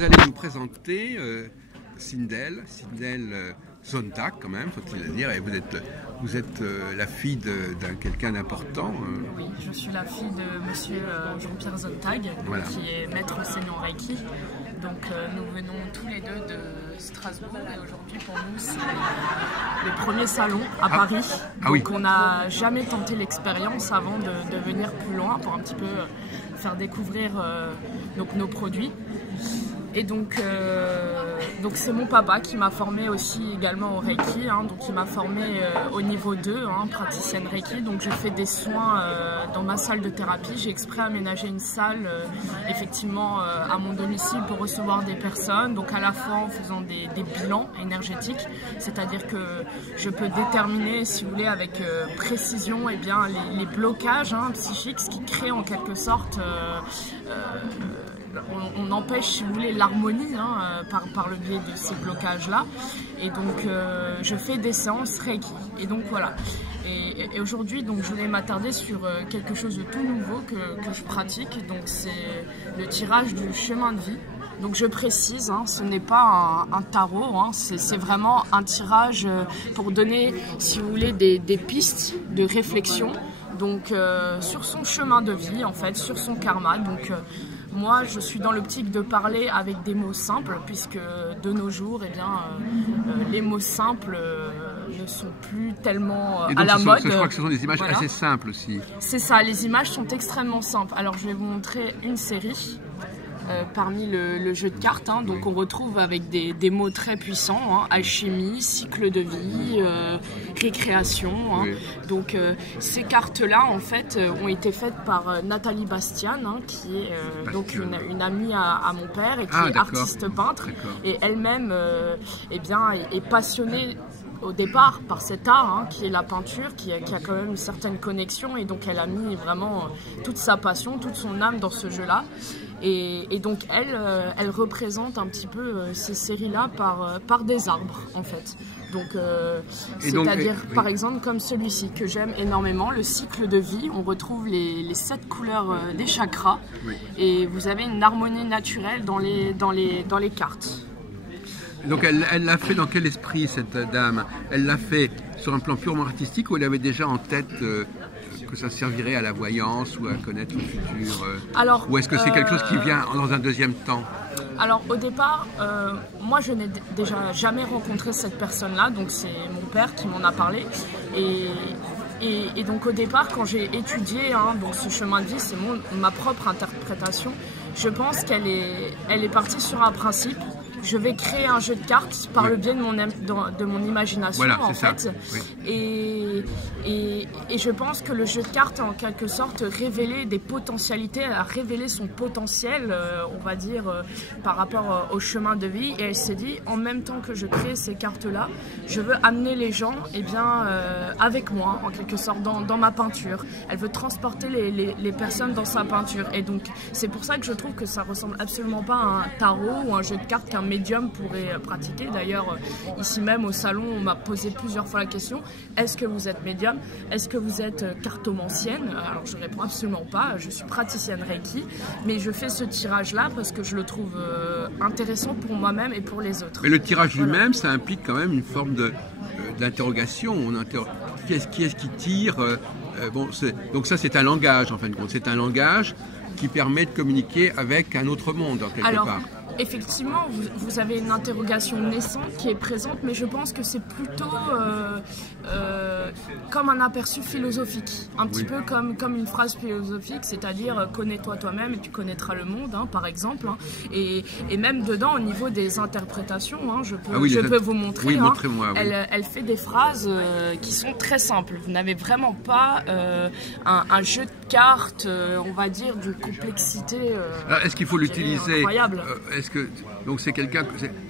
vous allez nous présenter Sindel Sontag, quand même, faut-il le dire, et vous êtes la fille d'un quelqu'un d'important. Oui, je suis la fille de monsieur Jean-Pierre Sontag, voilà, qui est maître enseignant Reiki. Donc nous venons tous les deux de Strasbourg et aujourd'hui pour nous c'est le premier salon à Paris. Donc oui, on n'a jamais tenté l'expérience avant de venir plus loin pour un petit peu faire découvrir donc nos produits. Et donc c'est mon papa qui m'a formé aussi également au Reiki, hein, donc il m'a formé au niveau 2, hein, praticienne Reiki. Donc je fais des soins dans ma salle de thérapie. J'ai exprès aménagé une salle effectivement à mon domicile pour recevoir des personnes, donc à la fois en faisant des bilans énergétiques, c'est-à-dire que je peux déterminer, si vous voulez, avec précision, eh bien, les blocages, hein, psychiques, ce qui crée en quelque sorte on empêche, si vous voulez, l'harmonie, hein, par le biais de ces blocages-là. Et donc, je fais des séances Reiki. Et donc, voilà. Et aujourd'hui, donc, je voulais m'attarder sur quelque chose de tout nouveau que je pratique. Donc, c'est le tirage du chemin de vie. Donc, je précise, hein, ce n'est pas un tarot, hein, c'est vraiment un tirage pour donner, si vous voulez, des pistes de réflexion. Donc, sur son chemin de vie, en fait, sur son karma. Donc, moi, je suis dans l'optique de parler avec des mots simples, puisque de nos jours, eh bien, les mots simples ne sont plus tellement à la mode. Je crois que ce sont des images assez simples aussi. C'est ça, les images sont extrêmement simples. Alors, je vais vous montrer une série. Parmi le jeu de cartes, hein, donc on retrouve avec des mots très puissants, hein, alchimie, cycle de vie, récréation. Hein. Donc ces cartes-là, en fait, ont été faites par Nathalie Bastian, hein, qui est donc une amie à mon père et qui est artiste peintre. Et elle-même eh bien, est passionnée au départ par cet art, hein, qui est la peinture, qui a quand même une certaine connexion, et donc elle a mis vraiment toute sa passion, toute son âme dans ce jeu-là. Et donc elle représente un petit peu ces séries-là par des arbres, en fait. Donc, c'est-à-dire, par exemple, comme celui-ci, que j'aime énormément, le cycle de vie. On retrouve les 7 couleurs des chakras, et vous avez une harmonie naturelle dans les cartes. Donc elle l'a fait dans quel esprit, cette dame? Elle l'a fait sur un plan purement artistique, ou elle avait déjà en tête que ça servirait à la voyance ou à connaître le futur? Alors, ou est-ce que c'est quelque chose qui vient dans un deuxième temps? Alors au départ, moi je n'ai déjà jamais rencontré cette personne-là, donc c'est mon père qui m'en a parlé. Et donc au départ, quand j'ai étudié, hein, donc ce chemin de vie, c'est ma propre interprétation. Je pense qu'elle est partie sur un principe. Je vais créer un jeu de cartes par le biais de mon imagination, voilà, en fait. Et je pense que le jeu de cartes a en quelque sorte révélé des potentialités, a révélé son potentiel, on va dire, par rapport au chemin de vie. Et elle s'est dit, en même temps que je crée ces cartes-là, je veux amener les gens, eh bien, avec moi, en quelque sorte, dans ma peinture. Elle veut transporter les personnes dans sa peinture. Et donc, c'est pour ça que je trouve que ça ressemble absolument pas à un tarot ou un jeu de cartes qu'un médium pourrait pratiquer. D'ailleurs, ici même au salon, on m'a posé plusieurs fois la question, est-ce que vous êtes médium? Est-ce que vous êtes cartomancienne? Alors je réponds absolument pas, je suis praticienne Reiki, mais je fais ce tirage-là parce que je le trouve intéressant pour moi-même et pour les autres. Mais le tirage lui-même, ça implique quand même une forme d'interrogation. Qui est-ce qui tire? Donc ça, c'est un langage, en fin de compte. C'est un langage qui permet de communiquer avec un autre monde, quelque part. Effectivement, vous avez une interrogation naissante qui est présente, mais je pense que c'est plutôt comme un aperçu philosophique, un petit peu comme une phrase philosophique, c'est-à-dire connais-toi toi-même et tu connaîtras le monde, hein, par exemple. Hein, et même dedans, au niveau des interprétations, hein, je peux vous montrer. Oui, montrez-moi. Elle fait des phrases qui sont très simples. Vous n'avez vraiment pas un jeu de cartes, on va dire, d'une complexité est-ce qu'il faut l'utiliser incroyable. Donc c'est quelqu'un.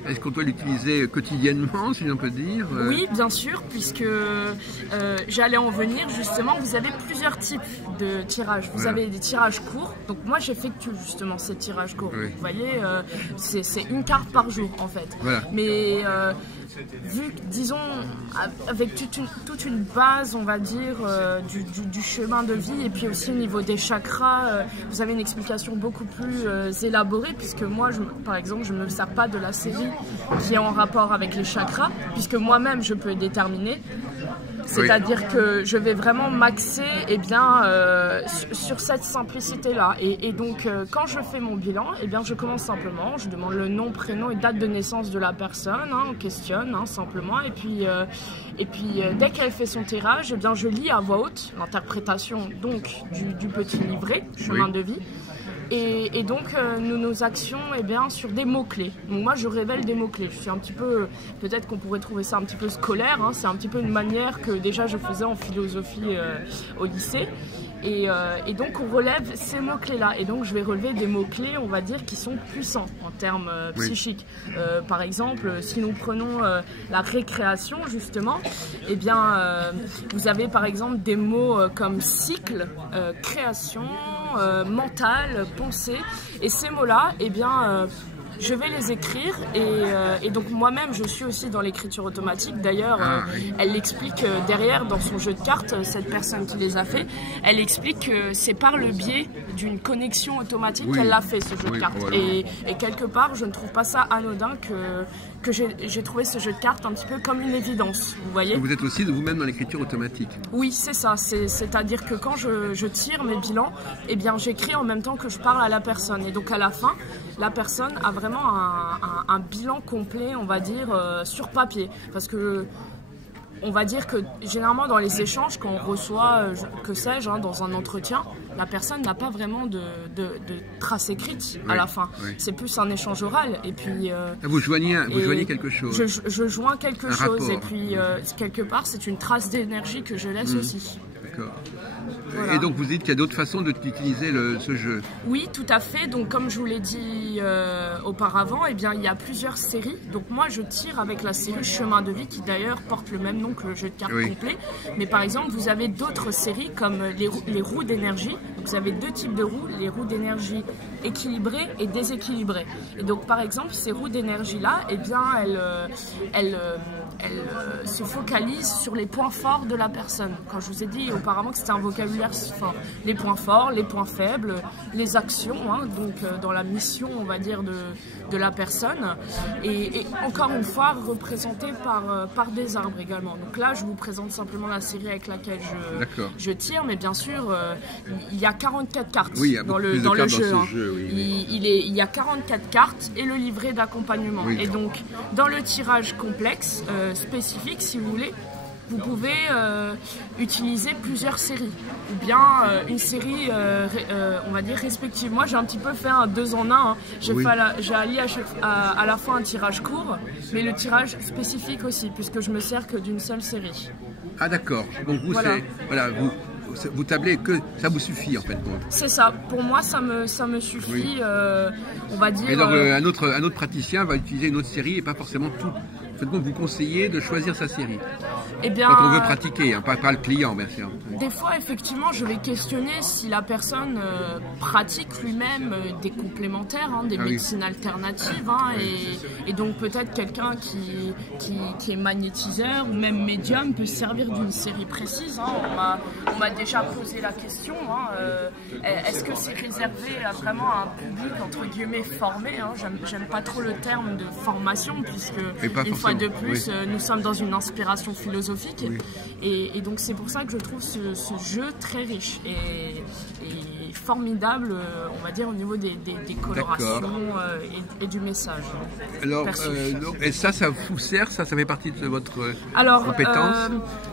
Est-ce qu'on doit l'utiliser quotidiennement, si on peut dire? Oui, bien sûr, puisque j'allais en venir justement. Vous avez plusieurs types de tirages. Vous avez des tirages courts. Donc moi j'effectue justement ces tirages courts. Vous voyez, c'est une carte par jour en fait. Mais vu, disons, avec toute une base, on va dire, du chemin de vie, et puis aussi au niveau des chakras, vous avez une explication beaucoup plus élaborée, puisque moi, par exemple, je ne me sers pas de la série qui est en rapport avec les chakras, puisque moi-même, je peux déterminer. C'est-à-dire que je vais vraiment m'axer sur cette simplicité-là. Et donc, quand je fais mon bilan, je commence simplement, je demande le nom, prénom et date de naissance de la personne, on questionne simplement. Et puis dès qu'elle fait son tirage, je lis à voix haute l'interprétation du petit livret, chemin de vie. Et donc, nos actions sur des mots-clés. Donc moi, je révèle des mots-clés. Je suis un petit peu, peut-être qu'on pourrait trouver ça un petit peu scolaire, c'est un petit peu une manière que déjà je faisais en philosophie au lycée. Et donc, on relève ces mots-clés-là. Et donc, je vais relever des mots-clés, on va dire, qui sont puissants en termes psychiques. Par exemple, si nous prenons la récréation, justement, vous avez par exemple des mots comme cycle, création, mental, pensée. Et ces mots-là, je vais les écrire et donc moi-même je suis aussi dans l'écriture automatique. D'ailleurs, elle l'explique derrière dans son jeu de cartes, cette personne qui les a fait, elle explique que c'est par le biais d'une connexion automatique qu'elle a fait ce jeu de cartes. Voilà. Et quelque part, je ne trouve pas ça anodin que j'ai trouvé ce jeu de cartes un petit peu comme une évidence, vous voyez. Vous êtes aussi de vous-même dans l'écriture automatique. Oui, c'est ça. C'est-à-dire que quand je tire mes bilans, j'écris en même temps que je parle à la personne. Et donc à la fin, la personne a vraiment un bilan complet, on va dire, sur papier. Parce que on va dire que généralement dans les échanges, quand on reçoit, que sais-je, dans un entretien, la personne n'a pas vraiment de trace écrite à la fin. C'est plus un échange oral. Et puis, vous joignez quelque chose. Je joins quelque chose. Rapport. Et puis, quelque part, c'est une trace d'énergie que je laisse aussi. D'accord. Voilà. Et donc vous dites qu'il y a d'autres façons d'utiliser ce jeu. Oui, tout à fait. Donc comme je vous l'ai dit auparavant, il y a plusieurs séries. Donc moi je tire avec la série Chemin de vie qui d'ailleurs porte le même nom que le jeu de cartes complet. Mais par exemple vous avez d'autres séries comme les roues d'énergie. Donc vous avez deux types de roues, les roues d'énergie équilibrées et déséquilibrées. Et donc par exemple ces roues d'énergie là, elles se focalisent sur les points forts de la personne. Quand je vous ai dit auparavant que c'était un vocabulaire fort, les points forts, les points faibles, les actions, dans la mission, on va dire, de la personne, et encore une fois représentées par des arbres également. Donc là, je vous présente simplement la série avec laquelle je tire, mais bien sûr, il y a 44 cartes dans le jeu. Il y a 44 cartes et le livret d'accompagnement. Et donc, dans le tirage complexe, spécifique, si vous voulez, vous pouvez utiliser plusieurs séries ou bien une série, on va dire, respective. Moi, j'ai un petit peu fait un 2 en 1. J'ai allié à la fois un tirage court, mais le tirage spécifique aussi, puisque je me sers que d'une seule série. Ah d'accord. Donc vous, vous tablez que ça vous suffit en fait. C'est ça. Pour moi, ça me suffit. On va dire. Et donc un autre praticien va utiliser une autre série et pas forcément tout. Vous conseillez de choisir sa série. Quand on veut pratiquer, pas le client, bien sûr. Des fois, effectivement, je vais questionner si la personne pratique lui-même des complémentaires, des médecines alternatives. Et donc, peut-être quelqu'un qui est magnétiseur ou même médium peut se servir d'une série précise. On m'a déjà posé la question. Est-ce que c'est réservé à vraiment un public, entre guillemets, formé? J'aime pas trop le terme de formation, puisque, une fois de plus, nous sommes dans une inspiration philosophique. Et donc c'est pour ça que je trouve ce jeu très riche et formidable, on va dire, au niveau des colorations et du message. Alors, et ça vous sert, ça fait partie de votre compétence?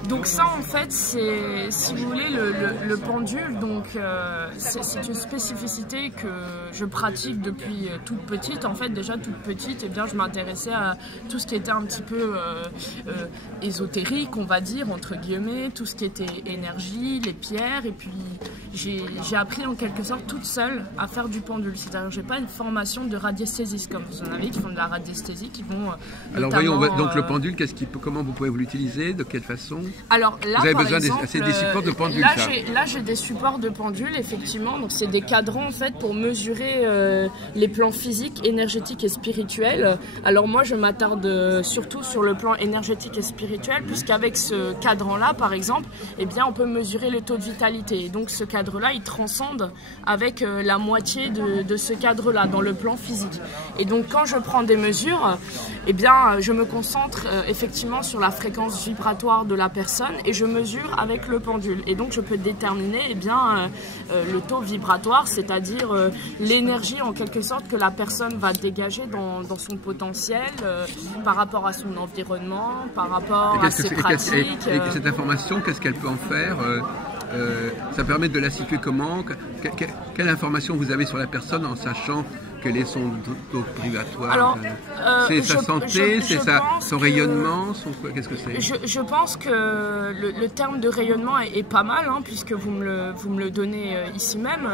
Donc ça, en fait, c'est, si vous voulez, le pendule. Donc c'est une spécificité que je pratique depuis toute petite. En fait, déjà toute petite, je m'intéressais à tout ce qui était un petit peu ésotérique, on va dire, entre guillemets, tout ce qui était énergie, les pierres, et puis j'ai appris en quelque quelque sorte toute seule à faire du pendule. C'est-à-dire que j'ai pas une formation de radiesthésiste comme vous en avez qui font de la radiesthésie, qui vont alors voyons, donc le pendule, comment vous pouvez vous l'utiliser, de quelle façon? Alors là, vous avez par besoin exemple, des supports de pendule. Là j'ai des supports de pendule, effectivement. Donc c'est des cadrans en fait pour mesurer les plans physiques, énergétiques et spirituels. Alors moi je m'attarde surtout sur le plan énergétique et spirituel, puisqu'avec ce cadran-là, par exemple, eh bien on peut mesurer le taux de vitalité. Et donc ce cadre-là, il transcende avec la moitié de ce cadre-là dans le plan physique. Et donc quand je prends des mesures, eh bien je me concentre effectivement sur la fréquence vibratoire de la personne et je mesure avec le pendule. Et donc je peux déterminer eh bien le taux vibratoire, c'est-à-dire l'énergie en quelque sorte que la personne va dégager dans son potentiel par rapport à son environnement, par rapport à ses pratiques. Et cette information, qu'est-ce qu'elle peut en faire? Ça permet de la situer comment? Quelle information vous avez sur la personne en sachant quel est son taux vibratoire? C'est sa santé, c'est son rayonnement, qu'est-ce que c'est? Je pense que le terme de rayonnement est pas mal, hein, puisque vous me le donnez ici même.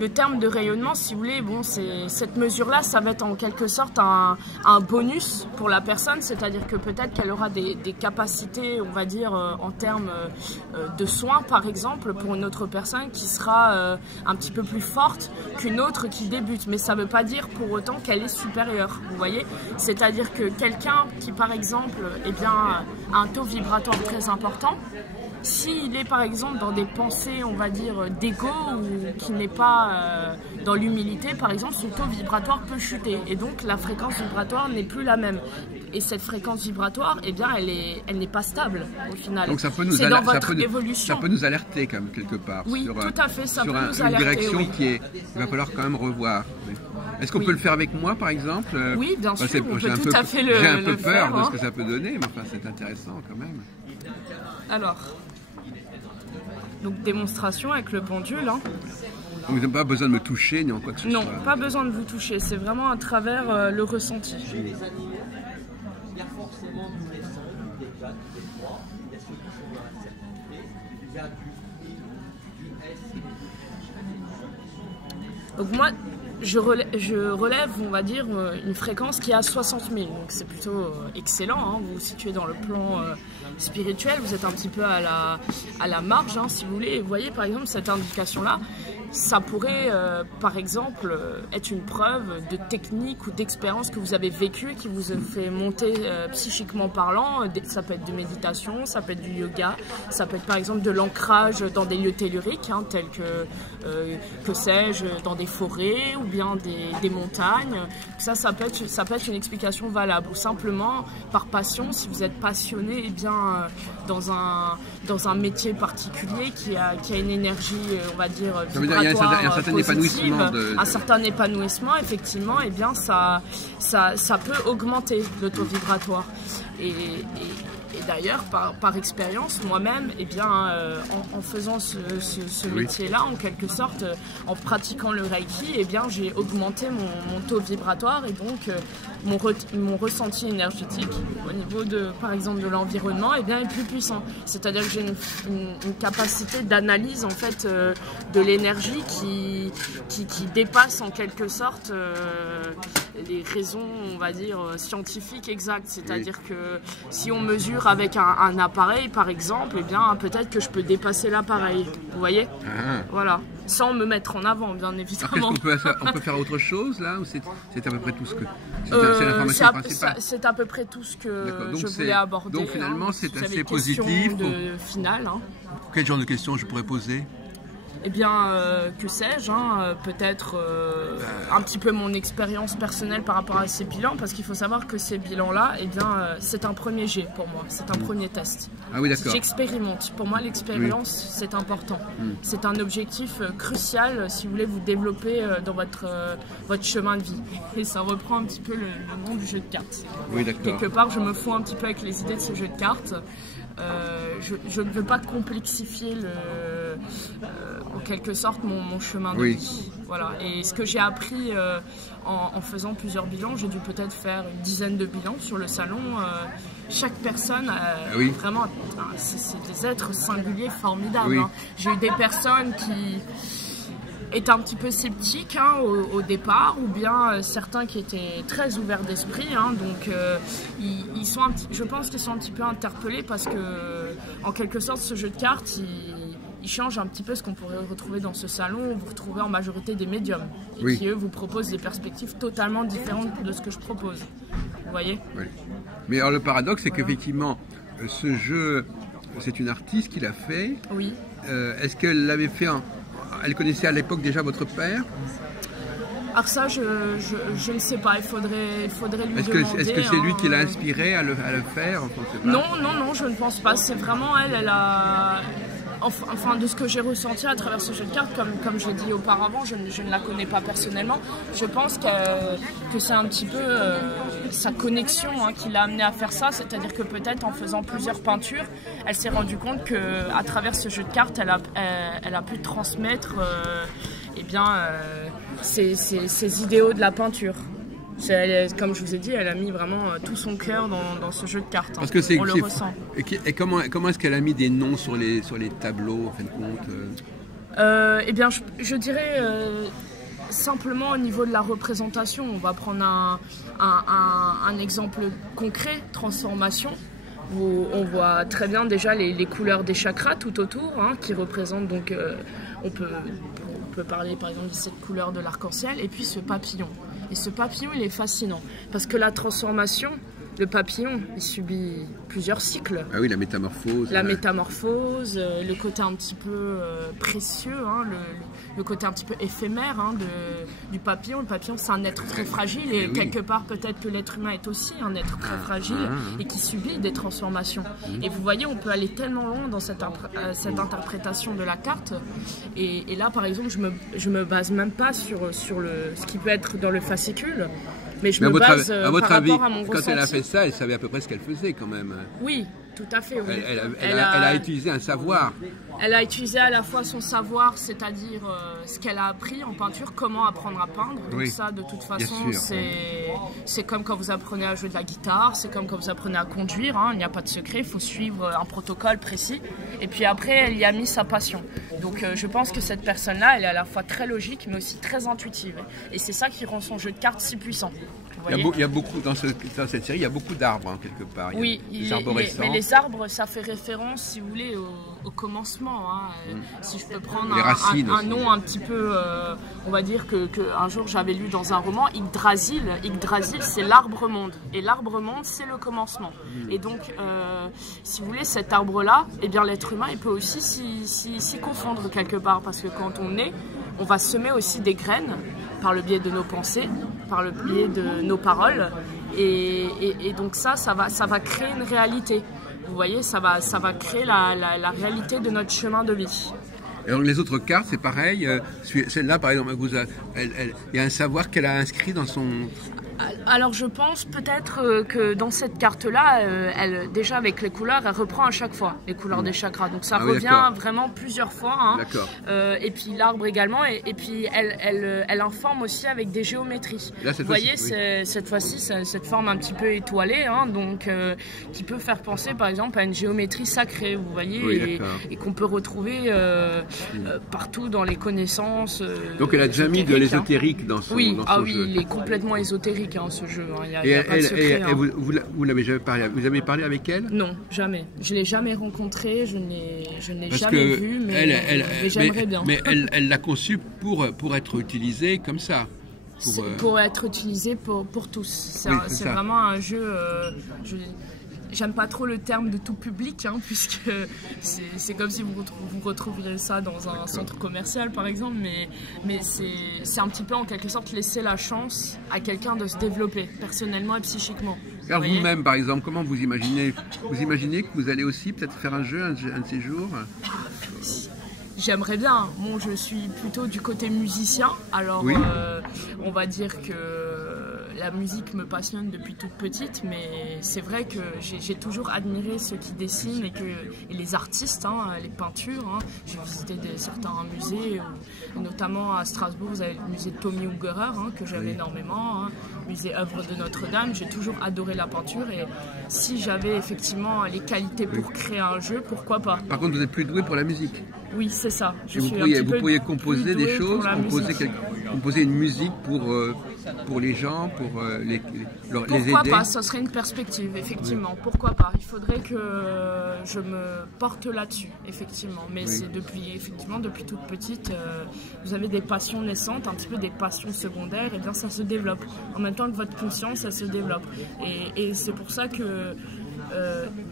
Le terme de rayonnement, si vous voulez, bon, cette mesure-là, ça va être en quelque sorte un bonus pour la personne, c'est-à-dire que peut-être qu'elle aura des capacités, on va dire, en termes de soins, par exemple, pour une autre personne qui sera un petit peu plus forte qu'une autre qui débute. Mais ça ne veut pas dire pour autant qu'elle est supérieure, vous voyez. C'est-à-dire que quelqu'un qui, par exemple, eh bien, a un taux vibratoire très important, s'il est par exemple dans des pensées, on va dire, d'ego ou qui n'est pas dans l'humilité, par exemple, son taux vibratoire peut chuter. Et donc la fréquence vibratoire n'est plus la même. Et cette fréquence vibratoire, eh bien, elle n'est pas stable au final. Donc ça peut nous évolution. Ça peut nous alerter quand même quelque part. Oui, sur, tout à fait, ça peut nous alerter. Sur une direction oui. Il va falloir quand même revoir. Est-ce qu'on peut le faire avec moi, par exemple? Oui, bien sûr, on peut tout à fait le faire. J'ai un peu peur de ce que ça peut donner, mais enfin, c'est intéressant quand même. Alors, donc démonstration avec le pendule. Hein. Vous n'avez pas besoin de me toucher ni en quoi que ce soit. Non, pas besoin de vous toucher, c'est vraiment à travers le ressenti. Donc moi, je relève, on va dire, une fréquence qui est à 60 000. Donc c'est plutôt excellent. Hein. Vous vous situez dans le plan spirituel, vous êtes un petit peu à la marge, hein, si vous voulez. Et vous voyez, par exemple, cette indication-là, ça pourrait, par exemple, être une preuve de technique ou d'expérience que vous avez vécue, qui vous a fait monter psychiquement parlant. Ça peut être de méditation, ça peut être du yoga, ça peut être par exemple de l'ancrage dans des lieux telluriques, hein, tels que sais-je, dans des forêts ou bien des montagnes. Ça peut être une explication valable. Ou simplement, par passion, si vous êtes passionné, eh bien, dans un métier particulier qui a une énergie, on va dire, il y a un certain épanouissement. Un certain épanouissement, effectivement, et eh bien ça peut augmenter le taux vibratoire. Et d'ailleurs, par expérience, moi-même, eh bien, en faisant ce métier-là, en quelque sorte, en pratiquant le Reiki, eh bien, j'ai augmenté mon taux vibratoire et donc mon ressenti énergétique au niveau par exemple, de l'environnement, eh bien, est plus puissant. C'est-à-dire que j'ai une capacité d'analyse en fait de l'énergie qui dépasse en quelque sorte les raisons, on va dire, scientifiques exactes. C'est-à-dire que si on mesure avec un appareil, par exemple, eh bien, peut-être que je peux dépasser l'appareil. Vous voyez? Voilà. Sans me mettre en avant, bien évidemment. On peut faire autre chose, là? Ou c'est à peu près tout ce que... C'est l'information principale? C'est à peu près tout ce que je voulais aborder. Donc finalement, c'est assez positif. Finale. Hein. Quel genre de questions je pourrais poser? Eh bien, que sais-je, hein, peut-être un petit peu mon expérience personnelle par rapport à ces bilans, parce qu'il faut savoir que ces bilans-là, eh bien, c'est un premier jet pour moi, c'est un premier test. Ah oui, d'accord. J'expérimente. Pour moi, l'expérience, c'est important. C'est un objectif crucial si vous voulez vous développer dans votre chemin de vie. Et ça reprend un petit peu le nom du jeu de cartes. Oui, d'accord. Quelque part, je me fous un petit peu avec les idées de ce jeu de cartes. Je ne veux pas complexifier en quelque sorte mon chemin de vie. Voilà. Et ce que j'ai appris en faisant plusieurs bilans, j'ai dû peut-être faire une dizaine de bilans sur le salon. Chaque personne, vraiment, c'est des êtres singuliers formidables. Hein. J'ai eu des personnes qui étaient un petit peu sceptiques hein, au départ, ou bien certains qui étaient très ouverts d'esprit. Hein, donc je pense qu'ils sont un petit peu interpellés parce que, en quelque sorte, ce jeu de cartes, il change un petit peu ce qu'on pourrait retrouver dans ce salon, où vous retrouvez en majorité des médiums, et qui eux vous proposent des perspectives totalement différentes de ce que je propose. Vous voyez ? Oui. Mais alors le paradoxe, c'est qu'effectivement, ce jeu, c'est une artiste qui l'a fait. Oui. Est-ce qu'elle l'avait fait Elle connaissait à l'époque déjà votre père? Alors ça, je ne sais pas, il faudrait lui demander. Est-ce que c'est lui qui l'a inspiré à le faire? Non, je ne pense pas. C'est vraiment elle a... Enfin, de ce que j'ai ressenti à travers ce jeu de cartes, comme je l'ai dit auparavant, je ne la connais pas personnellement. Je pense que c'est un petit peu sa connexion hein, qui l'a amené à faire ça. C'est-à-dire que peut-être en faisant plusieurs peintures, elle s'est rendue compte qu'à travers ce jeu de cartes, elle a pu transmettre ses idéaux de la peinture. Comme je vous ai dit, elle a mis vraiment tout son cœur dans ce jeu de cartes. Parce que on le ressent. Et comment est-ce qu'elle a mis des noms sur les tableaux, en fin de compte Eh bien, je dirais simplement au niveau de la représentation. On va prendre un exemple concret, transformation, où on voit très bien déjà les couleurs des chakras tout autour, hein, qui représentent donc... on peut parler par exemple de cette couleur de l'arc-en-ciel, et puis ce papillon. Et ce papillon, il est fascinant, parce que la transformation, le papillon, il subit plusieurs cycles. Ah oui, la métamorphose. La métamorphose, le côté un petit peu précieux, hein, le côté un petit peu éphémère hein, du papillon. Le papillon, c'est un être très fragile, et quelque part, peut-être que l'être humain est aussi un être très fragile et qui subit des transformations. Et vous voyez, on peut aller tellement loin dans cette interprétation de la carte. Et là, par exemple, je me base même pas sur ce qui peut être dans le fascicule. Mais je me base à votre par avis, rapport à mon quand ressenti. elle a fait ça, elle savait à peu près ce qu'elle faisait quand même. Oui, tout à fait. Oui. Elle a utilisé un savoir. Elle a utilisé à la fois son savoir, c'est-à-dire ce qu'elle a appris en peinture, comment apprendre à peindre. Donc ça, de toute façon, c'est comme quand vous apprenez à jouer de la guitare, c'est comme quand vous apprenez à conduire. Hein, il n'y a pas de secret, il faut suivre un protocole précis. Et puis après, elle y a mis sa passion. Donc je pense que cette personne-là, elle est à la fois très logique, mais aussi très intuitive. Et c'est ça qui rend son jeu de cartes si puissant. Il y a beaucoup dans cette série, il y a beaucoup d'arbres hein, quelque part. Oui, mais les arbres, ça fait référence, si vous voulez, au commencement. Hein. Si je peux prendre un nom un petit peu, on va dire qu'un jour j'avais lu dans un roman, Yggdrasil, c'est l'arbre-monde. Et l'arbre-monde, c'est le commencement. Et donc, si vous voulez, cet arbre-là, eh bien l'être humain, il peut aussi s'y confondre quelque part. Parce que quand on naît, on va semer aussi des graines par le biais de nos pensées, par le biais de nos paroles, et donc ça va créer une réalité. Vous voyez, ça va créer la réalité de notre chemin de vie. Alors les autres cartes, c'est pareil. Celle-là, par exemple, il y a un savoir qu'elle a inscrit dans son... Alors je pense peut-être que dans cette carte-là, elle, déjà avec les couleurs, elle reprend à chaque fois les couleurs des chakras. Donc ça revient vraiment plusieurs fois. Hein. Et puis l'arbre également. Et puis elle informe aussi avec des géométries. Là, vous voyez, cette fois-ci, cette forme un petit peu étoilée, hein, donc qui peut faire penser par exemple à une géométrie sacrée, vous voyez, et qu'on peut retrouver partout dans les connaissances. Donc elle a déjà mis de l'ésotérique dans son jeu. Il est complètement ésotérique. Hein, ce jeu, hein. Il y a pas de secret, hein. Vous l'avez jamais parlé? Vous avez parlé avec elle? Non, jamais. Je l'ai jamais rencontrée, je ne l'ai jamais vue, mais j'aimerais bien. Mais elle l'a conçu pour être utilisée comme ça. Pour être utilisé pour tous. C'est vraiment un jeu. J'aime pas trop le terme de tout public, hein, puisque c'est comme si vous retrouveriez ça dans un centre commercial, par exemple, mais c'est un petit peu en quelque sorte laisser la chance à quelqu'un de se développer personnellement et psychiquement. Alors vous-même, par exemple, comment vous imaginez que vous allez aussi peut-être faire un jeu un de ces jours? J'aimerais bien. Bon, je suis plutôt du côté musicien, alors on va dire que la musique me passionne depuis toute petite, mais c'est vrai que j'ai toujours admiré ceux qui dessinent et les artistes, les peintures. J'ai visité certains musées, notamment à Strasbourg, vous avez le musée de Tommy Ungerer, que j'aime énormément, le musée œuvre de Notre-Dame. J'ai toujours adoré la peinture et si j'avais effectivement les qualités pour créer un jeu, pourquoi pas. Par contre, vous êtes plus doué pour la musique. Oui, c'est ça. Vous pourriez composer des choses, composer une musique pour les gens, pour les aider. Pourquoi pas, ça serait une perspective, effectivement. Oui. Pourquoi pas, il faudrait que je me porte là-dessus, effectivement. Mais c'est depuis toute petite, vous avez des passions naissantes, un petit peu des passions secondaires, et bien ça se développe. En même temps que votre conscience, elle se développe. Et c'est pour ça que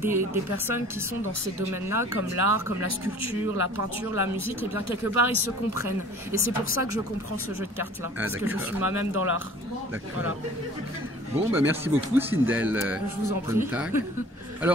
des personnes qui sont dans ces domaines-là, comme l'art, comme la sculpture, la peinture, la musique, et bien quelque part ils se comprennent. Et c'est pour ça que je comprends ce jeu de cartes-là, parce que je suis moi-même dans l'art. D'accord. Voilà. Bon, merci beaucoup, Sindel. Je vous en prie. Alors,